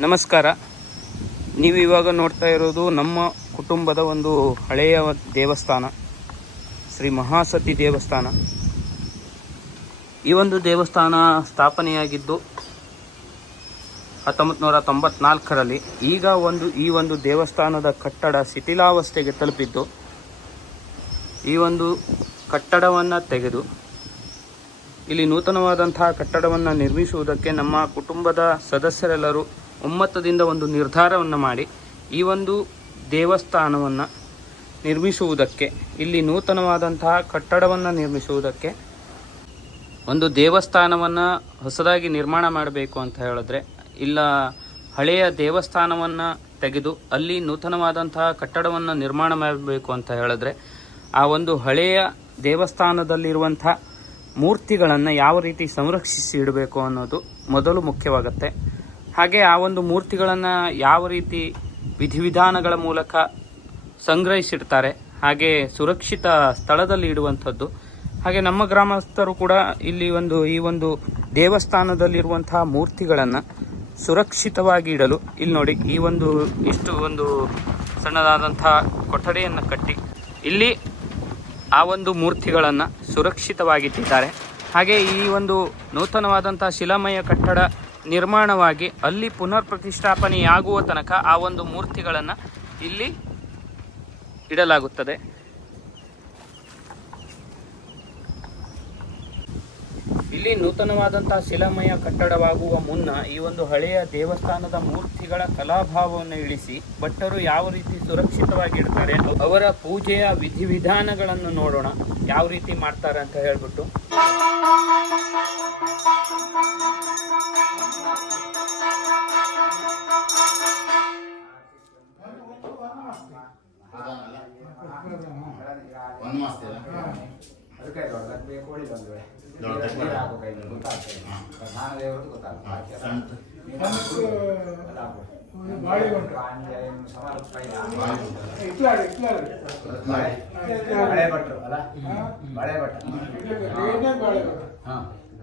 ನಮಸ್ಕಾರ. ನೀವು ಇವಾಗ ನೋಡ್ತಾ ಇರೋದು ನಮ್ಮ ಕುಟುಂಬದ ಒಂದು ಹಳೆಯ ದೇವಸ್ಥಾನ, ಶ್ರೀ ಮಹಾಸತಿ ದೇವಸ್ಥಾನ. ಈ ಒಂದು ದೇವಸ್ಥಾನ ಸ್ಥಾಪನೆಯಾಗಿದ್ದು 1994ರಲ್ಲಿ. ಈಗ ಈ ಒಂದು ದೇವಸ್ಥಾನದ ಕಟ್ಟಡ ಶಿಥಿಲಾವಸ್ಥೆಗೆ ತಲುಪಿದ್ದು. ಈ ಒಂದು ಕಟ್ಟಡವನ್ನು ತೆಗೆದು ಇಲ್ಲಿ ನೂತನವಾದಂತಹ ಕಟ್ಟಡವನ್ನು ನಿರ್ಮಿಸುವುದಕ್ಕೆ ನಮ್ಮ ಕುಟುಂಬದ ಸದಸ್ಯರೆಲ್ಲರೂ ಒಮ್ಮತದಿಂದ ಒಂದು ನಿರ್ಧಾರವನ್ನು ಮಾಡಿ ಈ ಒಂದು ದೇವಸ್ಥಾನವನ್ನು ನಿರ್ಮಿಸುವುದಕ್ಕೆ, ಇಲ್ಲಿ ನೂತನವಾದಂತಹ ಕಟ್ಟಡವನ್ನು ನಿರ್ಮಿಸುವುದಕ್ಕೆ, ಒಂದು ದೇವಸ್ಥಾನವನ್ನು ಹೊಸದಾಗಿ ನಿರ್ಮಾಣ ಮಾಡಬೇಕು ಅಂತ ಹೇಳಿದ್ರೆ, ಇಲ್ಲ ಹಳೆಯ ದೇವಸ್ಥಾನವನ್ನು ತೆಗೆದು ಅಲ್ಲಿ ನೂತನವಾದಂತಹ ಕಟ್ಟಡವನ್ನು ನಿರ್ಮಾಣ ಮಾಡಬೇಕು ಅಂತ ಹೇಳಿದ್ರೆ, ಆ ಒಂದು ಹಳೆಯ ದೇವಸ್ಥಾನದಲ್ಲಿರುವಂಥ ಮೂರ್ತಿಗಳನ್ನು ಯಾವ ರೀತಿ ಸಂರಕ್ಷಿಸಿ ಇಡಬೇಕು ಅನ್ನೋದು ಮೊದಲು ಮುಖ್ಯವಾಗುತ್ತೆ. ಹಾಗೆ ಆ ಒಂದು ಮೂರ್ತಿಗಳನ್ನು ಯಾವ ರೀತಿ ವಿಧಿವಿಧಾನಗಳ ಮೂಲಕ ಸಂಗ್ರಹಿಸಿಡ್ತಾರೆ, ಹಾಗೆ ಸುರಕ್ಷಿತ ಸ್ಥಳದಲ್ಲಿ ಇಡುವಂಥದ್ದು. ಹಾಗೆ ನಮ್ಮ ಗ್ರಾಮಸ್ಥರು ಕೂಡ ಇಲ್ಲಿ ಈ ಒಂದು ದೇವಸ್ಥಾನದಲ್ಲಿರುವಂತಹ ಮೂರ್ತಿಗಳನ್ನು ಸುರಕ್ಷಿತವಾಗಿ ಇಡಲು ಇಲ್ಲಿ ನೋಡಿ, ಇಷ್ಟು ಒಂದು ಸಣ್ಣದಾದಂತಹ ಕೊಠಡಿಯನ್ನು ಕಟ್ಟಿ ಇಲ್ಲಿ ಆ ಒಂದು ಮೂರ್ತಿಗಳನ್ನು ಸುರಕ್ಷಿತವಾಗಿಟ್ಟಿದ್ದಾರೆ. ಹಾಗೆ ಈ ಒಂದು ನೂತನವಾದಂಥ ಶಿಲಾಮಯ ಕಟ್ಟಡ ನಿರ್ಮಾಣವಾಗಿ ಅಲ್ಲಿ ಪುನರ್ ಪ್ರತಿಷ್ಠಾಪನೆಯಾಗುವ ತನಕ ಆ ಒಂದು ಮೂರ್ತಿಗಳನ್ನು ಇಲ್ಲಿ ಇಡಲಾಗುತ್ತದೆ. ಇಲ್ಲಿ ನೂತನವಾದಂತಹ ಶಿಲಾಮಯ ಕಟ್ಟಡವಾಗುವ ಮುನ್ನ ಈ ಒಂದು ಹಳೆಯ ದೇವಸ್ಥಾನದ ಮೂರ್ತಿಗಳ ಕಲಾಭಾವವನ್ನು ಇಳಿಸಿ ಭಟ್ಟರು ಯಾವ ರೀತಿ ಸುರಕ್ಷಿತವಾಗಿ ಇಡ್ತಾರೆ, ಅವರ ಪೂಜೆಯ ವಿಧಿವಿಧಾನಗಳನ್ನು ನೋಡೋಣ, ಯಾವ ರೀತಿ ಮಾಡ್ತಾರೆ ಅಂತ ಹೇಳ್ಬಿಟ್ಟು.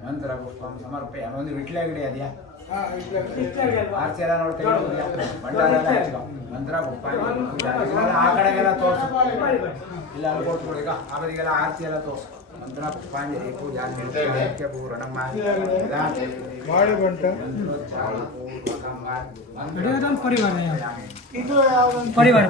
ನಂತರ ಪುಷ್ಪಂ ಸಮರ್ಪಯ ಒಂದು ವಿಟ್ಲಾಗಡಿ ಅದೆಯಾ ಆರ್ತಿ ಎಲ್ಲ ನೋಡ್ತಾ ನಂತರ ಆ ಕಡೆಗೆಲ್ಲ ತೋರಿಸು, ಇಲ್ಲ ಕೊಟ್ಬಿಡು. ಈಗ ಆ ಬದಿಗೆಲ್ಲ ಆರ್ತಿ ಎಲ್ಲ ತೋರಿಸು. ಮಂತ್ರ ಪುಷ್ಪಾಂಜಲಿ ಪೂಜಾ ಪೂರ್ಣಮ್ಮ ಪರಿವಾರ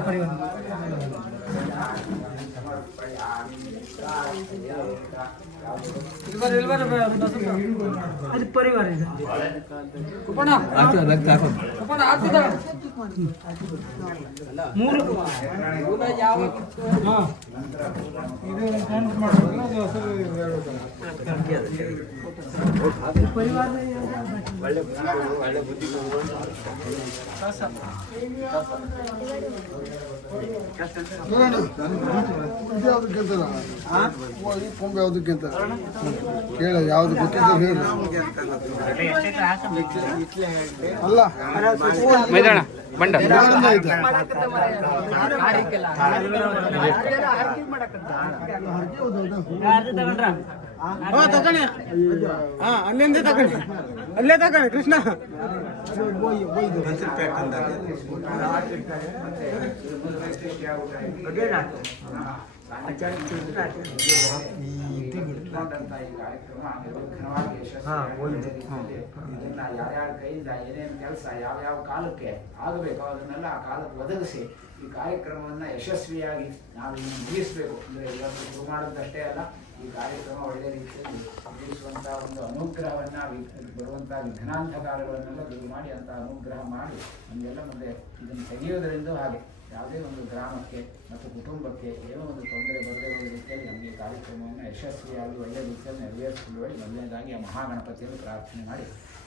ಅದು ಪರಿವಾರ ಇದೆ. ಒಳ್ಳೆ ಬುದ್ಧಿ ಕೊಂಬೆ ಯಾವುದಕ್ಕಿಂತ ಕೇಳ ಯಾವ್ದು ಗೊತ್ತಿಲ್ಲ ಹೇಳಿ. ಅಲ್ಲ ಮೈದಾನ ಬಂಡ ಅಲ್ಲಿಂದ ತಗೊಂಡಿ, ಅಲ್ಲೇ ತಗೊಂಡಿ ಕೃಷ್ಣ. ಯಾರ್ಯಾರ ಕೈಯಿಂದ ಏನೇನು ಕೆಲಸ ಯಾವ ಕಾಲಕ್ಕೆ ಆಗಬೇಕು ಅದನ್ನೆಲ್ಲ ಆ ಕಾಲಕ್ಕೆ ಒದಗಿಸಿ ಈ ಕಾರ್ಯಕ್ರಮವನ್ನು ಯಶಸ್ವಿಯಾಗಿ ನಾವು ಇನ್ನು ಮುಗಿಸಬೇಕು. ಅಂದರೆ ಇವತ್ತು ಶುರು ಮಾಡೋದಷ್ಟೇ ಅಲ್ಲ, ಈ ಕಾರ್ಯಕ್ರಮ ಒಳ್ಳೆ ರೀತಿಯಲ್ಲಿ ಮುಗಿಸುವಂಥ ಒಂದು ಅನುಗ್ರಹವನ್ನು, ಬರುವಂಥ ವಿಘ್ನಾಂಧಕಾರಗಳನ್ನೆಲ್ಲ ದೂರ ಮಾಡಿ ಅಂತ ಅನುಗ್ರಹ ಮಾಡಿ ನಮಗೆಲ್ಲ ಮುಂದೆ ಇದನ್ನು ತೆಗೆಯೋದರಿಂದ ಹಾಗೆ ಯಾವುದೇ ಒಂದು ಗ್ರಾಮಕ್ಕೆ ಮತ್ತು ಕುಟುಂಬಕ್ಕೆ ಏನೋ ಒಂದು ತೊಂದರೆ ಬರದೇ ಹೋದ ರೀತಿಯಲ್ಲಿ ನಮಗೆ ಕಾರ್ಯಕ್ರಮವನ್ನು ಯಶಸ್ವಿಯಾಗಿ ಒಳ್ಳೆಯ ರೀತಿಯಲ್ಲಿ ನೆರವೇರಿಸಿಕೊಳ್ಳಿ ಮೊದಲನೇದಾಗಿ ಆ ಮಹಾಗಣಪತಿಯನ್ನು ಪ್ರಾರ್ಥನೆ ಮಾಡಿ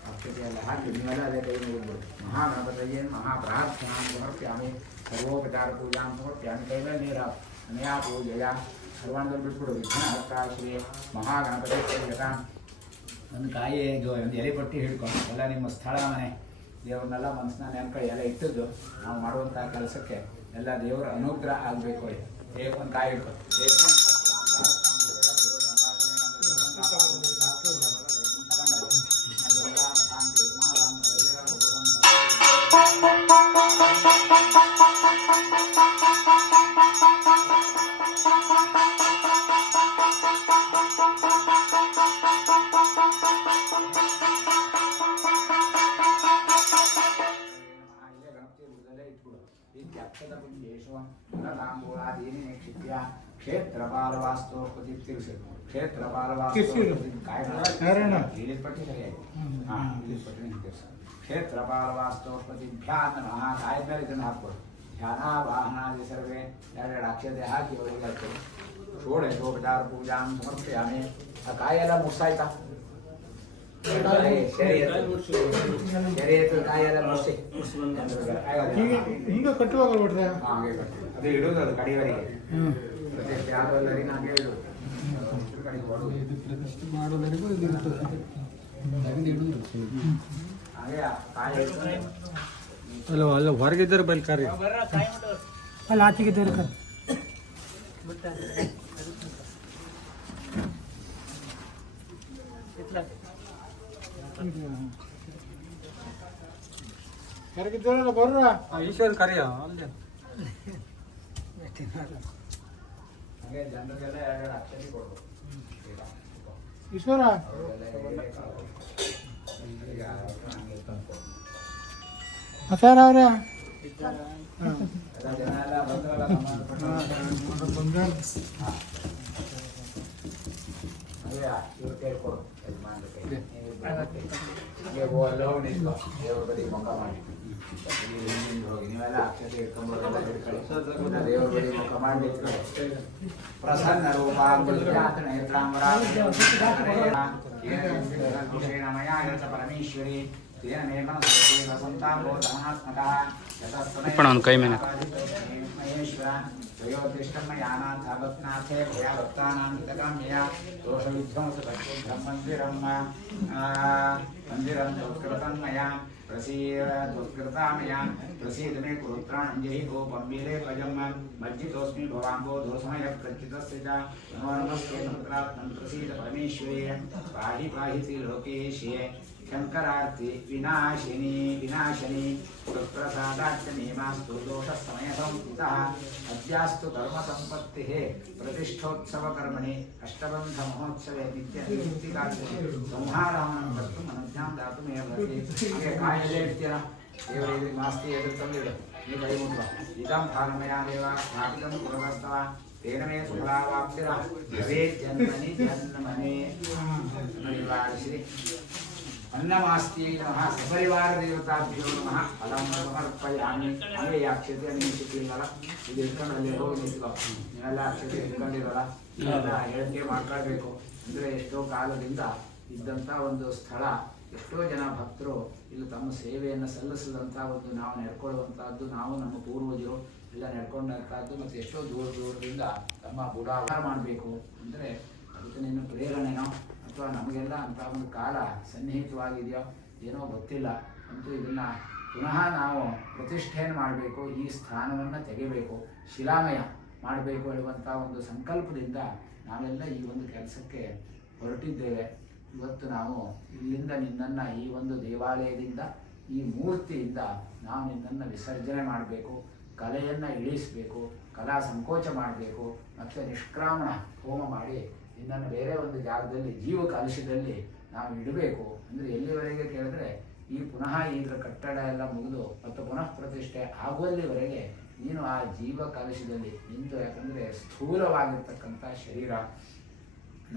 ಅಕ್ಷತೆಯೆಲ್ಲ ಹಾಕಿ ನೀವೆಲ್ಲ ಅದೇ ಕೈ ಹೋಗ್ಬೋದು. ಮಹಾಗಣಪತಿಯೇ ಮಹಾಪ್ರಾರ್ಥನಾ ಸಮರ್ಪ್ಯಾಮಿ ಸರ್ವೋಪಚಾರ ಪೂಜಾ ಸಮರ್ಪ್ಯಾಮಿ. ಕೈ ಮೇಲೆ ನೀರು ಅನಯಾ ಪೂಜೆಯ ಸರ್ವಾಂಗದಲ್ಲಿ ಬಿಟ್ಬಿಡು. ವಿಘ್ನಹರ್ತಾಶ್ರೀ ಮಹಾಗಣಪತಿ ಜಗ ಒಂದು ಕಾಯಿ ಒಂದು ಎಲೆ ಪಟ್ಟಿ ಹಿಡ್ಕೊಂಡು ಎಲ್ಲ ನಿಮ್ಮ ಸ್ಥಳ ಮನೆ ದೇವ್ರನ್ನೆಲ್ಲ ಮನಸ್ಸನ್ನ ನೆನ್ಕೊಳ್ಳಿ. ಎಲ್ಲ ಇಟ್ಟದ್ದು ನಾವು ಮಾಡುವಂಥ ಕೆಲಸಕ್ಕೆ ಎಲ್ಲ ದೇವರ ಅನುಗ್ರಹ ಆಗಬೇಕು. ಒಂದು ಕಾಯಿ ಹಿಡ್ಕೊಂಡು ಇಟ್ಬಿಡು. ಇತ್ಯರ್ಥದ ಪುಣ್ಯೇಶು ತಾಂಬೂಲಾದೀನಿ ನಿಕ್ಷಿಪ್ಯ ಕ್ಷೇತ್ರಪಾಲವಾಸ್ತೋಪತಿ ತಿಳಿಸಿ. ಕ್ಷೇತ್ರಪಾಲವಾಸ್ತೋಪತಿ ಪಟ್ಟಿ ಸರಿಯಾಗಿ ಕ್ಷೇತ್ರಪಾಲವಾಸ್ತೋಪತಿಭ್ಯಾಂ ನಮಃ ಕಾಯದ ಮೇಲೆ ಇದನ್ನು ಹಾಕ್ಬೋದು. ಧ್ಯಾನ ವಾಹನಾದಿ ಸರ್ವೇ ಎರಡೆರಡು ಅಕ್ಷತೆ ಹಾಕಿ ಅವರಿಗೆ ಹಾಕ್ತೇವೆ. ಷೋಡಶೋಪಚಾರ ಪೂಜಾಂ ಸಮರ್ಪಯಾಮಿ. ಆ ಕಾಯೆಲ್ಲ ಮುಗಿಸಾಯ್ತಾ? ಕಾಯೆಲ್ಲ ಮುಗಿಸಿ ಹಿಂಗ ಕಟ್ಟುವಾಗ ಬಿಡ್ರೆ ಹಾಗೆ ಕಟ್ಟಿ ಅದು ಇಡೋದು, ಅದು ಕಡೆಯವರೆಗೆ ಪ್ರತಿಷ್ಠೆ ಆಗೋಲ್ಲರಿಗೆ ನಾಗೆ ಇಡೋದು. ಪ್ರತಿಷ್ಠೆ ಮಾಡೋದರಿಗೂ ಇದು ಇರ್ತದೆ. ಹಾಗೆ ಕಾಯ ಅಲ್ಲ ಅಲ್ಲ ಹೊರಗಿದ್ದಾರೆ ಬಲ್ ಕಾರ್ಯ ಅಲ್ಲ ಆಚೆಗಿದ್ದಾರೆ ಹೊರಗಿದ್ದಾರಲ್ಲ ಬರ್ರ ಈಶ್ವರ ಕಾರ್ಯ ಅಲ್ಲೇ ಹಾಗೆ ಜನರಿಗೆಲ್ಲ ಎರಡೆರಡು ಅಕ್ಷತೆ ಕೊಡ್ಬೋದು. ಈಶ್ವರ ಅಸಾರ ಅವ್ರ ಜನ ಎಲ್ಲ ಬಂದ್ರಲ್ಲ ಇವ್ರು ಕೇಳ್ಕೊಡು ಯಜಮಾನ್ರಿಗೆ. ನೀವು ಅಲ್ಲೋ ನಿಂತ್ಕೊ, ದೇವ್ರ ಬದಿ ಮುಖ ಮಾಡಿ ಹೋಗಿ. ನೀವೆಲ್ಲ ಅಕ್ಷತೆ ಇಟ್ಕೊಂಡ್ಬರೋಲ್ಲ, ಹಿಡ್ಕೊಳ್ಳಿ. ದೇವ್ರ ಬದಿ ಮುಖ ಮಾಡಿ ನಿಂತ್ಕೊಳ್ಳಿ. ಪ್ರಸನ್ನ ಪರಮೇಶ್ವರಿ ಕೈ ಮೇಲೆ ಮಹೇಶ್ವರ ತ್ರಯೋತಿಷ್ಠಂ ಯಾನಾಥ ಭಕ್ತನಾಥೇ ಭಯ ಭಕ್ತಾನಾಂ ಹಿತಕಾಮ್ಯ ದೋಷ ವಿಧ್ವಂಸ ಮಂದಿರಂ ಮಂದಿರಂ ತ್ವತ್ಕೃತಂ ಮಯಾ ತ್ವತ್ಕೃತಾಮಯ ಪ್ರಸೀದ ಮೇ ಕುರುತ್ರಾಣಂ ಜೈ ಗೋಪಂ ವೀರೇ ಭಜಂ ಮಜ್ಜಿತೋಸ್ಮಿ ಭವಾಂಬೋ ದೋಷಮಯ ಪ್ರಚಿತಸ್ಯ ಚ ನಮೋನಮಸ್ತೆ ನಮಃ ಪ್ರಸೀದ ಪರಮೇಶ್ವರೇ ಪಾಹಿ ಪಾಹಿ ತ್ರಿಲೋಕೇಶೇ ಶಂಕರಾರ್ತಿ ವಿನಾಶಿನಿ ವಿನಾಶನಿ ಪ್ರಸಾದಾಚ್ಯ ನೇಮಾಸ್ತು ದೋಷ ಸಮಯ ಸಂಹಿತಃ ಅದ್ಯಾಸ್ತು ಕರ್ಮ ಸಂಪತ್ತಿಃ ಪ್ರತಿಷ್ಠೋತ್ಸವ ಕರ್ಮಣಿ ಅಷ್ಟಬಂಧ ಮಹೋತ್ಸವೇ ನಿತ್ಯ ನಿವೃತ್ತಿಗಾರ್ಯತೆ ಸಂಹಾರವನ್ನು ಕರ್ತು ಅನುಜ್ಞಾಂ ದಾತುಮೇವ ಭವತಿ. ಹಾಗೆ ಕಾಯಲ್ಲೇ ಇರ್ತೀರ, ದೇವರಿಗೆ ಮಾಸ್ತಿ ಎದುರು ತಂದಿಡು. ಈ ಕೈ ಮುಟ್ಟ ಇದಂ ಭಾಗಮಯ ದೇವ ಸ್ಥಾಪಿತಂ ಕುರುವಸ್ತವ ತೇನ ಮೇ ಸುಫಲಾವಾಪ್ತಿರ ಭವೇತ್ ಜನ್ಮನಿ ಜನ್ಮನೇ ನಿವಾರಿಸಿ. ಅನ್ನಮಾಸ್ತಿ ನಮಃ ಸಪರಿವಾರ ದೇವತಾಭ್ಯೋ ನಮಃ ಫಲಂ ಸಮರ್ಪಯಾಮಿ. ಹಾಗೆ ಈ ಅಕ್ಷತೆ ನೀವು ಸಿಕ್ಕಿಲ್ಲಲ್ಲ, ಇದು ಇಟ್ಕೊಂಡು ಅಲ್ಲಿ ಹೋಗಿ ನಿಂತ್ಕೊ. ನೀವೆಲ್ಲ ಅಕ್ಷತೆ ಇಟ್ಕೊಂಡಿರಲ್ಲ, ನೀವೆಲ್ಲ ಹೇಳಿಕೆ ಮಾಡ್ಕೊಳ್ಬೇಕು. ಅಂದರೆ ಎಷ್ಟೋ ಕಾಲದಿಂದ ಇದ್ದಂಥ ಒಂದು ಸ್ಥಳ, ಎಷ್ಟೋ ಜನ ಭಕ್ತರು ಇಲ್ಲಿ ತಮ್ಮ ಸೇವೆಯನ್ನು ಸಲ್ಲಿಸಿದಂಥ ಒಂದು ನಾವು ನಡ್ಕೊಳ್ಳುವಂಥದ್ದು, ನಾವು ನಮ್ಮ ಪೂರ್ವಜರು ಎಲ್ಲ ನಡ್ಕೊಂಡಂಥದ್ದು. ಮತ್ತು ಎಷ್ಟೋ ದೂರದಿಂದ ತಮ್ಮ ಬುಡಾವಣೆ ಮಾಡಬೇಕು ಅಂದರೆ ಅದಕ್ಕೆ ನಿನ್ನ ಪ್ರೇರಣೆನೋ ಅಥವಾ ನಮಗೆಲ್ಲ ಅಂತ ಒಂದು ಕಾಲ ಸನ್ನಿಹಿತವಾಗಿದೆಯೋ ಏನೋ ಗೊತ್ತಿಲ್ಲ. ಅಂತೂ ಇದನ್ನು ಪುನಃ ನಾವು ಪ್ರತಿಷ್ಠೆಯನ್ನು ಮಾಡಬೇಕು, ಈ ಸ್ಥಾನವನ್ನು ತೆಗಿಬೇಕು, ಶಿಲಾಮಯ ಮಾಡಬೇಕು ಹೇಳುವಂಥ ಒಂದು ಸಂಕಲ್ಪದಿಂದ ನಾವೆಲ್ಲ ಈ ಒಂದು ಕೆಲಸಕ್ಕೆ ಹೊರಟಿದ್ದೇವೆ. ಇವತ್ತು ನಾವು ಇಲ್ಲಿಂದ ನಿನ್ನನ್ನು ಈ ಒಂದು ದೇವಾಲಯದಿಂದ, ಈ ಮೂರ್ತಿಯಿಂದ ನಾವು ನಿನ್ನನ್ನು ವಿಸರ್ಜನೆ ಮಾಡಬೇಕು, ಕಲೆಯನ್ನು ಇಳಿಸಬೇಕು, ಕಲಾ ಸಂಕೋಚ ಮಾಡಬೇಕು, ಮತ್ತು ನಿಷ್ಕ್ರಾಮಣ ಹೋಮ ಮಾಡಿ ನಿನ್ನನ್ನು ಬೇರೆ ಒಂದು ಜಾಗದಲ್ಲಿ ಜೀವ ಕಲಶದಲ್ಲಿ ನಾವು ಇಡಬೇಕು. ಅಂದರೆ ಎಲ್ಲಿವರೆಗೆ ಕೇಳಿದ್ರೆ ಈ ಪುನಃ ಇದರ ಕಟ್ಟಡ ಎಲ್ಲ ಮುಗಿದು ಮತ್ತು ಪುನಃ ಪ್ರತಿಷ್ಠೆ ಆಗುವಲ್ಲಿವರೆಗೆ ನೀನು ಆ ಜೀವ ಕಲಶದಲ್ಲಿ ನಿಂತು, ಯಾಕಂದರೆ ಸ್ಥೂಲವಾಗಿರ್ತಕ್ಕಂಥ ಶರೀರ,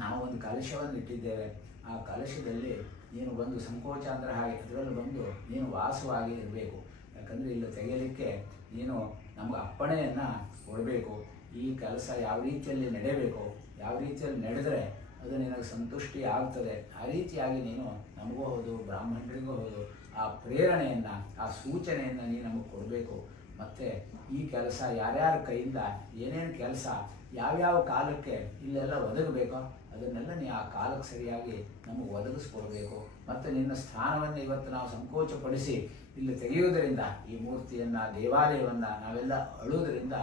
ನಾವು ಒಂದು ಕಲಶವನ್ನು ಇಟ್ಟಿದ್ದೇವೆ, ಆ ಕಲಶದಲ್ಲಿ ನೀನು ಬಂದು ಸಂಕೋಚ ಅಂದರೆ ಹಾಗೆ ಅದರಲ್ಲಿ ಬಂದು ನೀನು ವಾಸವಾಗಿ ಇರಬೇಕು. ಯಾಕಂದರೆ ಇಲ್ಲಿ ತೆಗೆಯಲಿಕ್ಕೆ ನೀನು ನಮಗೆ ಅಪ್ಪಣೆಯನ್ನು ಕೊಡಬೇಕು. ಈ ಕೆಲಸ ಯಾವ ರೀತಿಯಲ್ಲಿ ನಡೆಯಬೇಕು, ಯಾವ ರೀತಿಯಲ್ಲಿ ನಡೆದರೆ ಅದು ನಿನಗೆ ಸಂತುಷ್ಟಿ ಆಗ್ತದೆ, ಆ ರೀತಿಯಾಗಿ ನೀನು ನಮಗೂ ಹೌದು ಬ್ರಾಹ್ಮಣರಿಗೂ ಹೌದು ಆ ಪ್ರೇರಣೆಯನ್ನು, ಆ ಸೂಚನೆಯನ್ನು ನೀನು ನಮಗೆ ಕೊಡಬೇಕು. ಮತ್ತು ಈ ಕೆಲಸ ಯಾರ್ಯಾರ ಕೈಯಿಂದ ಏನೇನು ಕೆಲಸ ಯಾವ್ಯಾವ ಕಾಲಕ್ಕೆ ಇಲ್ಲೆಲ್ಲ ಒದಗಬೇಕೋ ಅದನ್ನೆಲ್ಲ ನೀ ಆ ಕಾಲಕ್ಕೆ ಸರಿಯಾಗಿ ನಮಗೆ ಒದಗಿಸ್ಕೊಡ್ಬೇಕು. ಮತ್ತು ನಿನ್ನ ಸ್ಥಾನವನ್ನು ಇವತ್ತು ನಾವು ಸಂಕೋಚಪಡಿಸಿ ಇಲ್ಲಿ ತೆಗೆಯುವುದರಿಂದ, ಈ ಮೂರ್ತಿಯನ್ನು, ದೇವಾಲಯವನ್ನು ನಾವೆಲ್ಲ ಅಳುವುದರಿಂದ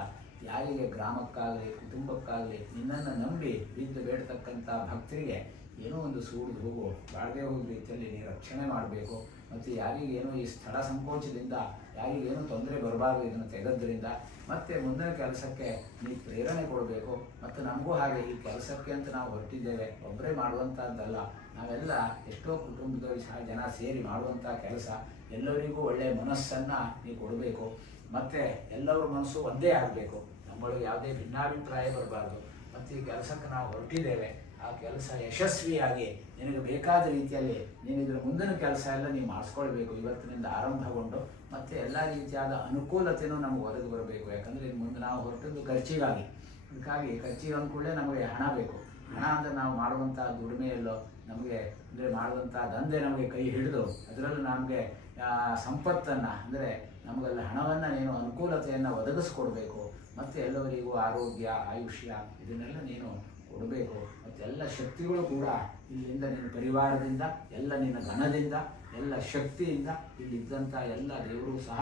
ಯಾರಿಗೆ ಗ್ರಾಮಕ್ಕಾಗಲಿ ಕುಟುಂಬಕ್ಕಾಗಲಿ ನಿನ್ನನ್ನು ನಂಬಿ ಬಿದ್ದು ಬೇಡತಕ್ಕಂಥ ಭಕ್ತರಿಗೆ ಏನೋ ಒಂದು ಸೂಡು ಹೋಗು ಬಾಳದೆ ಹೋಗೋ ರೀತಿಯಲ್ಲಿ ನೀನು ರಕ್ಷಣೆ ಮಾಡಬೇಕು. ಮತ್ತು ಯಾರಿಗೇನೋ ಈ ಸ್ಥಳ ಸಂಕೋಚದಿಂದ ಯಾರಿಗೇನೂ ತೊಂದರೆ ಬರಬಾರ್ದು ಇದನ್ನು ತೆಗೆದ್ರಿಂದ. ಮತ್ತು ಮುಂದಿನ ಕೆಲಸಕ್ಕೆ ನೀ ಪ್ರೇರಣೆ ಕೊಡಬೇಕು. ಮತ್ತು ನಮಗೂ ಹಾಗೆ ಈ ಕೆಲಸಕ್ಕೆ ಅಂತ ನಾವು ಹೊರಟಿದ್ದೇವೆ, ಒಬ್ಬರೇ ಮಾಡುವಂಥದ್ದಲ್ಲ, ನಾವೆಲ್ಲ ಎಷ್ಟೋ ಕುಟುಂಬದಲ್ಲಿ ಸಹ ಜನ ಸೇರಿ ಮಾಡುವಂಥ ಕೆಲಸ. ಎಲ್ಲರಿಗೂ ಒಳ್ಳೆಯ ಮನಸ್ಸನ್ನು ನೀವು ಕೊಡಬೇಕು. ಮತ್ತು ಎಲ್ಲರ ಮನಸ್ಸು ಒಂದೇ ಆಗಬೇಕು. ನಮ್ಮೊಳಗೆ ಯಾವುದೇ ಭಿನ್ನಾಭಿಪ್ರಾಯ ಬರಬಾರ್ದು. ಮತ್ತು ಈ ಕೆಲಸಕ್ಕೆ ನಾವು ಹೊರಟಿದ್ದೇವೆ, ಆ ಕೆಲಸ ಯಶಸ್ವಿಯಾಗಿ ನಿನಗೆ ಬೇಕಾದ ರೀತಿಯಲ್ಲಿ ನೀನು ಇದರ ಮುಂದಿನ ಕೆಲಸ ಎಲ್ಲ ನೀವು ಮಾಡಿಸ್ಕೊಳ್ಬೇಕು. ಇವತ್ತಿನಿಂದ ಆರಂಭಗೊಂಡು ಮತ್ತು ಎಲ್ಲ ರೀತಿಯಾದ ಅನುಕೂಲತೆಯೂ ನಮಗೆ ಒದಗಿ ಬರಬೇಕು. ಯಾಕಂದರೆ ಇನ್ನು ಮುಂದೆ ನಾವು ಹೊರಟದ್ದು ಖರ್ಚಿಗಾಗಿ. ಅದಕ್ಕಾಗಿ ಖರ್ಚಿಗೆ ಅಂದ್ಕೊಳ್ಳೆ ನಮಗೆ ಹಣ ಬೇಕು. ಹಣ ಅಂದರೆ ನಾವು ಮಾಡುವಂಥ ದುಡಿಮೆಯಲ್ಲೋ ನಮಗೆ ಅಂದರೆ ಮಾಡುವಂಥ ದಂಧೆ ನಮಗೆ ಕೈ ಹಿಡಿದು ಅದರಲ್ಲೂ ನಮಗೆ ಸಂಪತ್ತನ್ನು ಅಂದರೆ ನಮಗೆಲ್ಲ ಹಣವನ್ನು ನೀನು ಅನುಕೂಲತೆಯನ್ನು ಒದಗಿಸ್ಕೊಡ್ಬೇಕು. ಮತ್ತು ಎಲ್ಲವರಿಗೂ ಆರೋಗ್ಯ, ಆಯುಷ್ಯ ಇದನ್ನೆಲ್ಲ ನೀನು ಕೊಡಬೇಕು. ಮತ್ತು ಎಲ್ಲ ಶಕ್ತಿಗಳು ಕೂಡ ಇಲ್ಲಿಂದ ನಿನ್ನ ಪರಿವಾರದಿಂದ, ಎಲ್ಲ ನಿನ್ನ ಧನದಿಂದ, ಎಲ್ಲ ಶಕ್ತಿಯಿಂದ ಇಲ್ಲಿದ್ದಂಥ ಎಲ್ಲ ದೇವರು ಸಹ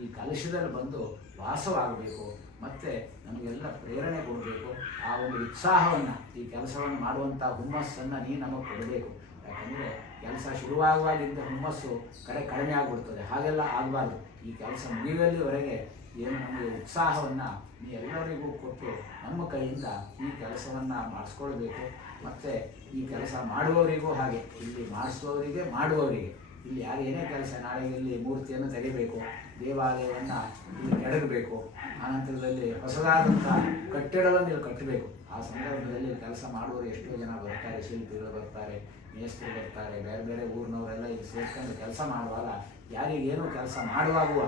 ಈ ಕಲಶದಲ್ಲಿ ಬಂದು ವಾಸವಾಗಬೇಕು. ಮತ್ತು ನಮಗೆಲ್ಲ ಪ್ರೇರಣೆ ಕೊಡಬೇಕು. ಆ ಒಂದು ಉತ್ಸಾಹವನ್ನು, ಈ ಕೆಲಸವನ್ನು ಮಾಡುವಂಥ ಹುಮ್ಮಸ್ಸನ್ನು ನೀನು ನಮಗೆ ಕೊಡಬೇಕು. ಯಾಕಂದರೆ ಕೆಲಸ ಶುರುವಾಗುವಾಗಿದ್ದ ಹುಮ್ಮಸ್ಸು ಕಡಿಮೆ ಆಗಿಬಿಡ್ತದೆ. ಹಾಗೆಲ್ಲ ಆಗಬಾರ್ದು. ಈ ಕೆಲಸ ಮುಗಿಯುವಲ್ಲಿವರೆಗೆ ಏನು ನಮಗೆ ಉತ್ಸಾಹವನ್ನು ನೀ ಎಲ್ಲರಿಗೂ ಕೊಟ್ಟು ನಮ್ಮ ಕೈಯಿಂದ ಈ ಕೆಲಸವನ್ನು ಮಾಡಿಸ್ಕೊಳ್ಬೇಕು. ಮತ್ತು ಈ ಕೆಲಸ ಮಾಡುವವರಿಗೂ ಹಾಗೆ, ಇಲ್ಲಿ ಮಾಡಿಸುವವರಿಗೆ ಮಾಡುವವರಿಗೆ, ಇಲ್ಲಿ ಯಾರು ಏನೇ ಕೆಲಸ, ನಾಳೆ ಇಲ್ಲಿ ಮೂರ್ತಿಯನ್ನು ತೆಗಿಬೇಕು, ದೇವಾಲಯವನ್ನು ಇಲ್ಲಿ ಕೆಡಗಬೇಕು, ಆನಂತರದಲ್ಲಿ ಹೊಸದಾದಂಥ ಕಟ್ಟಡವನ್ನು ಇಲ್ಲಿ ಕಟ್ಟಬೇಕು. ಆ ಸಂದರ್ಭದಲ್ಲಿ ಕೆಲಸ ಮಾಡುವವರು ಎಷ್ಟೋ ಜನ ಬರ್ತಾರೆ, ಶಿಲ್ಪಿಗಳು ಬರ್ತಾರೆ, ಮೇಸ್ತ್ರಿ ಬರ್ತಾರೆ, ಬೇರೆ ಬೇರೆ ಊರಿನವರೆಲ್ಲ ಇಲ್ಲಿ ಸೇರ್ಕೊಂಡು ಕೆಲಸ ಮಾಡುವಾಗ ಯಾರಿಗೇನೋ ಕೆಲಸ ಮಾಡುವಾಗುವ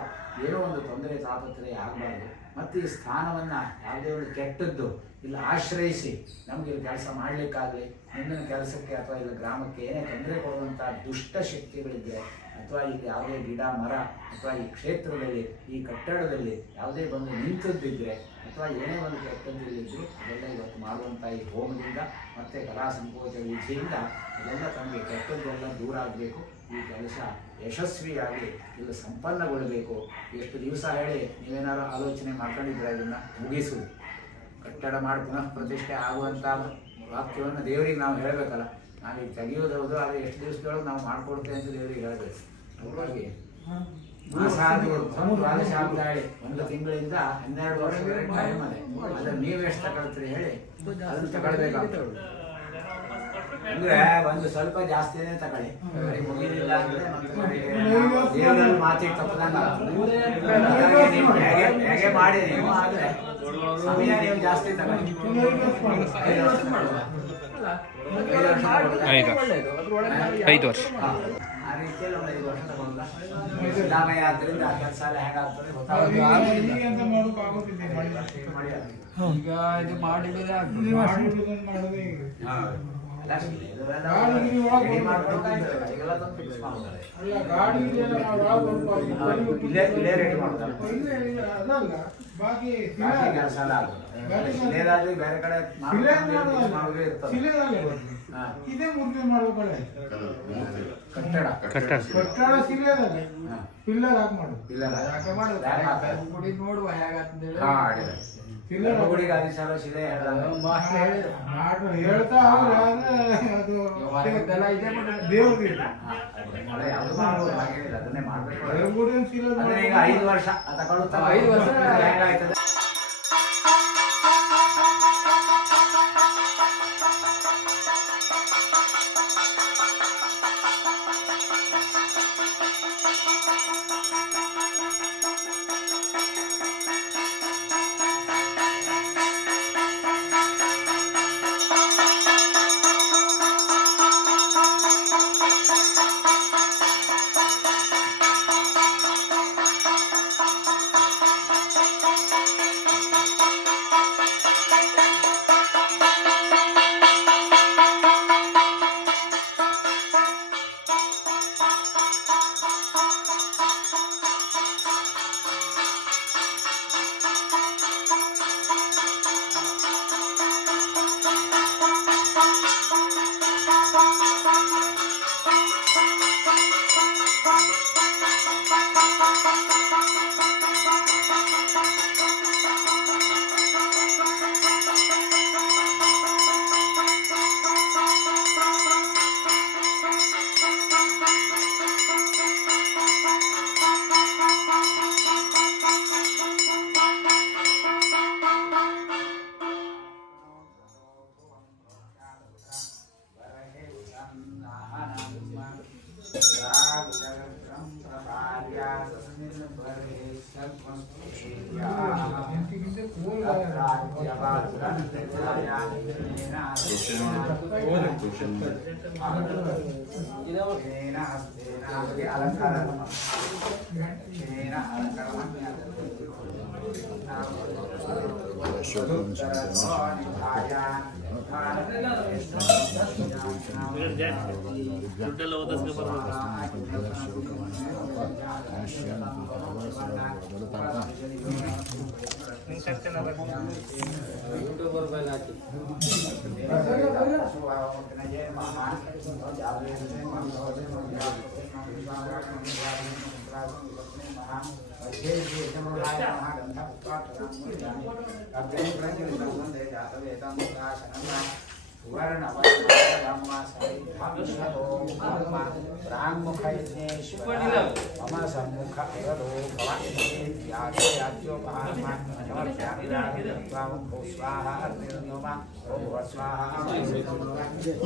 ಏನೋ ಒಂದು ತೊಂದರೆ ತಾಪತ್ರೆ ಆಗಬಾರ್ದು. ಮತ್ತು ಈ ಸ್ಥಾನವನ್ನು ಯಾವುದೇ ಒಂದು ಕೆಟ್ಟದ್ದು ಇಲ್ಲಿ ಆಶ್ರಯಿಸಿ ನಮಗೆ ಇಲ್ಲಿ ಕೆಲಸ ಮಾಡಲಿಕ್ಕಾಗಲಿ, ಮುಂದಿನ ಕೆಲಸಕ್ಕೆ ಅಥವಾ ಇಲ್ಲಿ ಗ್ರಾಮಕ್ಕೆ ಏನೇ ತೊಂದರೆ ಕೊಡುವಂಥ ದುಷ್ಟ ಶಕ್ತಿಗಳಿದ್ದರೆ, ಅಥವಾ ಇಲ್ಲಿ ಯಾವುದೇ ಗಿಡ ಮರ ಅಥವಾ ಈ ಕ್ಷೇತ್ರದಲ್ಲಿ ಈ ಕಟ್ಟಡದಲ್ಲಿ ಯಾವುದೇ ಬಂದು ನಿಂತದ್ದಿದ್ದರೆ, ಅಥವಾ ಏನೇ ಒಂದು ಕೆಟ್ಟದ್ದಿಲ್ಲಿದ್ದರೂ ಅದೆಲ್ಲ ಇವತ್ತು ಮಾಡುವಂಥ ಈ ಹೋಮದಿಂದ ಮತ್ತು ಕಲಾ ಸಂಕೋಚ ವಿಧಿಯಿಂದ ಅದೆಲ್ಲ ತಮಗೆ ಕೆಟ್ಟದ್ದೆಲ್ಲ ದೂರ ಆಗಬೇಕು. ಈ ಕೆಲಸ ಯಶಸ್ವಿಯಾಗಿ ಇಲ್ಲಿ ಸಂಪನ್ನಗೊಳ್ಳಬೇಕು. ಎಷ್ಟು ದಿವಸ ಹೇಳಿ ನೀವೇನಾದ್ರು ಆಲೋಚನೆ ಮಾಡ್ಕೊಂಡಿದ್ರೆ ಇದನ್ನು ಮುಗಿಸುವುದು, ಕಟ್ಟಡ ಮಾಡಿ ಪುನಃ ಪ್ರತಿಷ್ಠೆ ಆಗುವಂಥ ವಾಕ್ಯವನ್ನು ದೇವರಿಗೆ ನಾವು ಹೇಳಬೇಕಲ್ಲ. ನಾವು ಈಗ ತೆಗೆಯೋದು ಆದರೆ ಎಷ್ಟು ದಿವಸದೊಳಗೆ ನಾವು ಮಾಡ್ಕೊಡ್ತೇವೆ ಅಂತ ದೇವರಿಗೆ ಹೇಳಬೇಕು. ಹಾಗಾಗಿ ದ್ವಾದಶ ಆಗ್ತಾ ಹೇಳಿ 1 ತಿಂಗಳಿಂದ 12 ವರ್ಷದವರೆಗೆ ಟೈಮ್ ಅದೇ. ಅದನ್ನು ನೀವು ಎಷ್ಟು ತಗೊಳ್ತೀರಿ ಹೇಳಿ ಅದನ್ನು ತಗೊಳ್ಬೇಕಾಗ್ತದೆ. ಅಂದ್ರೆ ಒಂದು ಸ್ವಲ್ಪ ಜಾಸ್ತಿನೇ ತಗೊಳ್ಳಿ, ಮುಗಿಲಿಲ್ಲ ಅಂದ್ರೆ ದೇವರಲ್ಲಿ ಮಾತಿಗೆ ತಪ್ಪದಂಗ ಹೇಗೆ ಮಾಡಿ ನೀವು. ಆದ್ರೆ ಸಮಯ ನೀವು ಜಾಸ್ತಿ ತಗೊಳ್ಳಿ. 5 ವರ್ಷ ಆ ರೀತಿಯಲ್ಲಿ ಒಂದು 5 ವರ್ಷ ತಗೊಂಡ ಸಿದ್ದರಾಮಯ್ಯ ಆದ್ರಿಂದ ಆ ಕೆಲಸ ಎಲ್ಲ ಹೇಗಾಗ್ತದೆ ಗೊತ್ತಾಗುತ್ತೆ. ಈಗ ಇದು ಮಾಡಿದ್ರೆ ಇಲ್ಲೇ ರೆಡಿ ಮಾಡ್ತಾರೆ. ಬೇರೆ ಕಡೆ ಮಾಡೋದೇ ಇರ್ತದೆ. ಇದೇ ಮೂರ್ತಿ ಮಾಡ್ಬೇಕಲ್ಲ, ಕಟ್ಟಡ ಶಿಲೆದಲ್ಲಿ ಪಿಲ್ಲರ್ ಹಾಕಿ ನೋಡುವ ಗುಡಿಗೆ ಆದಿಶಾಲ ಶಿಲೆ ಹೇಳ್ತಾ ಅದು ದೇವ್ರಿಗೆ ಯಾವ್ದು ಮಾಡ್ಬೋದು, ಹಾಗೇನಿಲ್ಲ, ಅದನ್ನೇ ಮಾಡ್ಬೇಕು. ಶಿಲೆ ಈಗ 5 ವರ್ಷ ತಗೊಳ್ಳುತ್ತಾ 5 ವರ್ಷ ಹೇಗಾಯ್ತದೆ.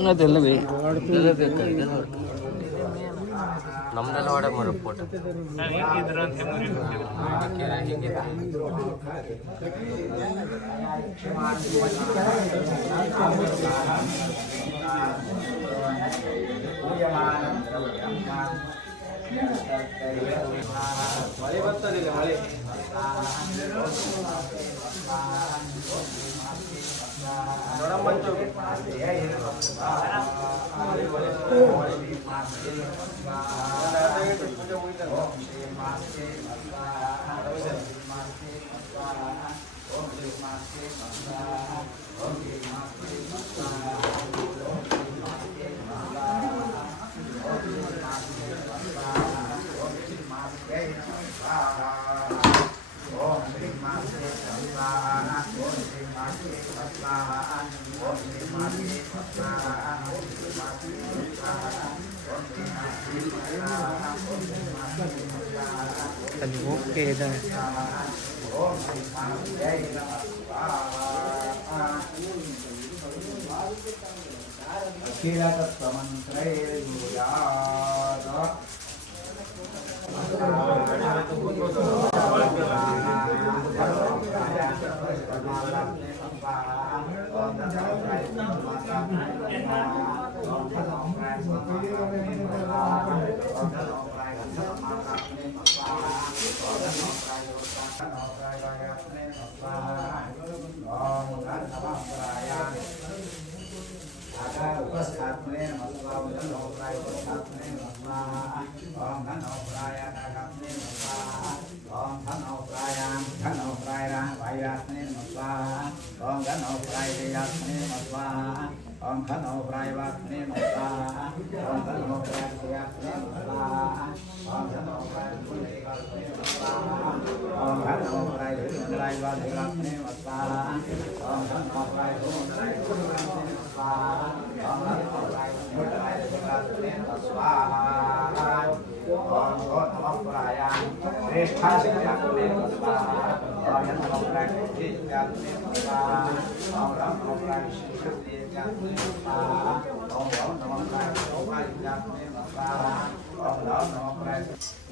ಅದೆಲ್ಲ ನಮ್ದೆಲ್ಲ ಒಳಗೆ ಮರ ಫೋಟೋ ಮಳೆ ಬರ್ತದಿಲ್ಲ ಮಳೆ ಅಲ್ಲಿ ಓಕೆ ಇದ್ದಾನೆ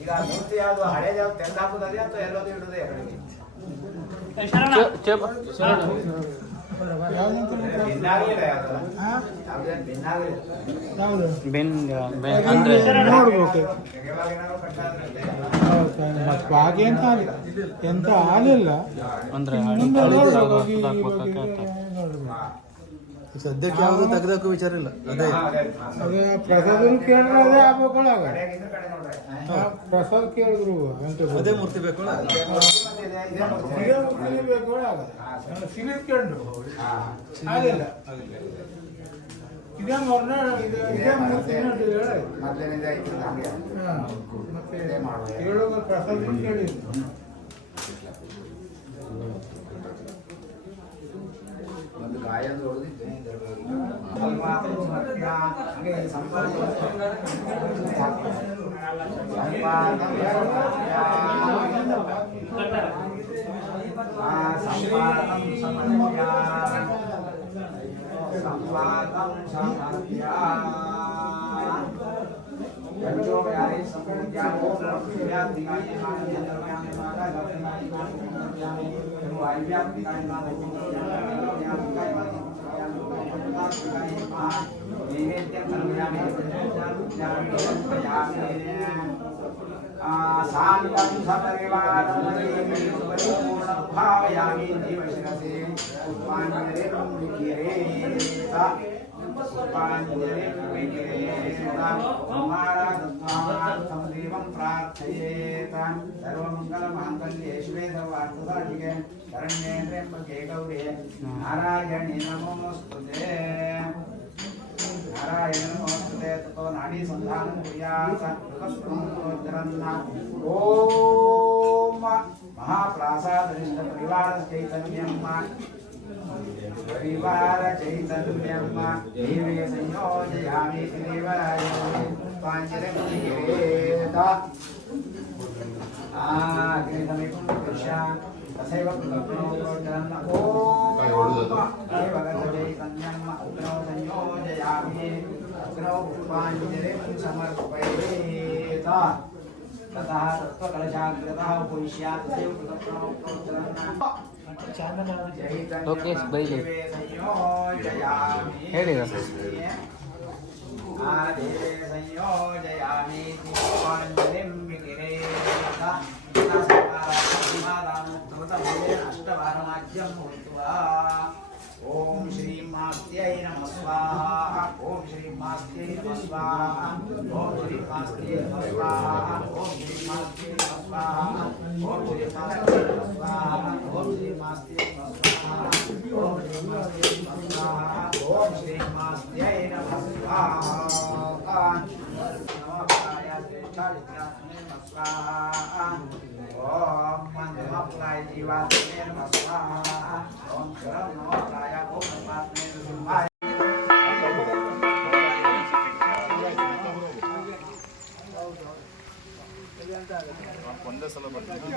ಈಗ ಮೂರ್ತಿ ಯಾವುದು ಹಳೇದು ಯಾವ್ದು ತೆಗೆದು ಹಾಕುತ್ತದೆ ಅಥವಾ ಎಲ್ಲೋದು ಇಡುದೇ ಕಡೆಗೆ ಎಂತ ಹಾಲಿಲ್ಲ ಅಂದ್ರೆ ಸದ್ಯಕ್ಕೆ ಯಾವುದು ತೆಗೆದಕ್ಕೂ ವಿಚಾರ ಇಲ್ಲ. ಅದೇ ಪ್ರಸಾದ ಕೇಳಿದ್ರೆ ಅದೇ ಆಗ್ಬೇಕಲ್ಲ. ಪ್ರಸಾದ ಕೇಳಿದ್ರು ಅದೇ ಮೂರ್ತಿ ಬೇಕು ಸಿಲಿತ್ಕೊಂಡು ಆಗಿಲ್ಲ ಇದೇ ಮೊನ್ನೆ ಇದೇ ಮೂರ್ತಿ ಮೊದಲಿನಿಂದ ಮತ್ತೆ ಕೇಳುವ ಪ್ರಸಾದ ಕೇಳಿದ್ರು. ಒಂದು ಗಾಯದು ಹೊಡೆದಿದ್ದೆ पंचोपचारे संपूज्या ओम व्याप्तिकाय मानव्याय माता गौतमाय मानव्याय वायुव्याप्तिकाय शान्तं सपरिवारं परिपूर्णं भावयामि जीवशिरसे पुष्पाञ्जलिं विकिरेत पुष्पाञ्जलिं विकिरेत कुमारार्थं देवं प्रार्थयेत सर्वमङ्गलमाङ्गल्ये शिवे सर्वार्थसाधिके शरण्ये त्र्यम्बके गौरी नारायणे नमोऽस्तुते नारायण नमोस्तुते ततो नाडी संधानं कुर्यात् कृतस्त्वं ओम महाप्रासादनिष्ठ परिवार चैतन्यं देवे संयोजयामि देवाय पुष्पाञ्जलिं निवेदयेत् अग्निसमीपं पश्या तथैव कृतज्ञोत्तरन् चैतन्यम् अग्नौ संयोजयामि अग्नौ पुष्पाञ्जलिं समर्पयेत् ततः तत्त्वकलशाग्रतः उपविश्यात् तथैव कृतज्ञोत्तरन् ಲೋಕೇಶ್ ಬೈಲಿ ಹೇಳಿ आदेवे संयोजयामि पुष्पाञ्जलिं विकिरेत अष्टवारमाज्यं भूत्वा ओम श्री मास्त्यै नमः स्वाहा ओम श्री मास्त्यै नमः स्वाहा ओम श्री मास्त्यै नमः स्वाहा ओम श्री मास्त्यै नमः स्वाहा ओम श्री मास्त्यै नमः स्वाहा ओम श्री मास्त्यै नमः स्वाहा ओम श्री मास्त्यै नमः स्वाहा ओम श्री मास्त्यै नमः स्वाहा ओम मंदमप्लाय जीवात्मे नमः स्वाहा ओम शरम नमोप्लाय ओम परमात्मे नमः ಒಂದೇ ಸಲ ಬರ್ತೀನಿ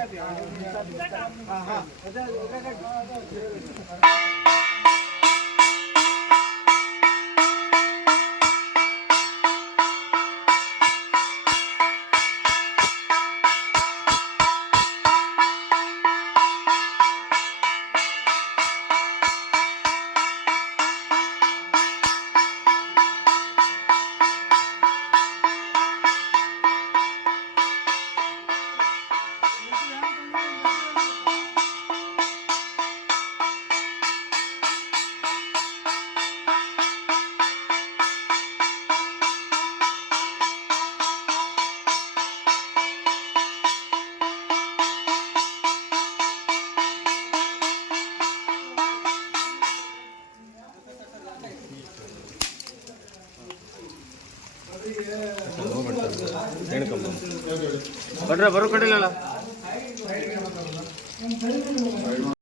ಬರೋ ಕಡಿಲ್ಲ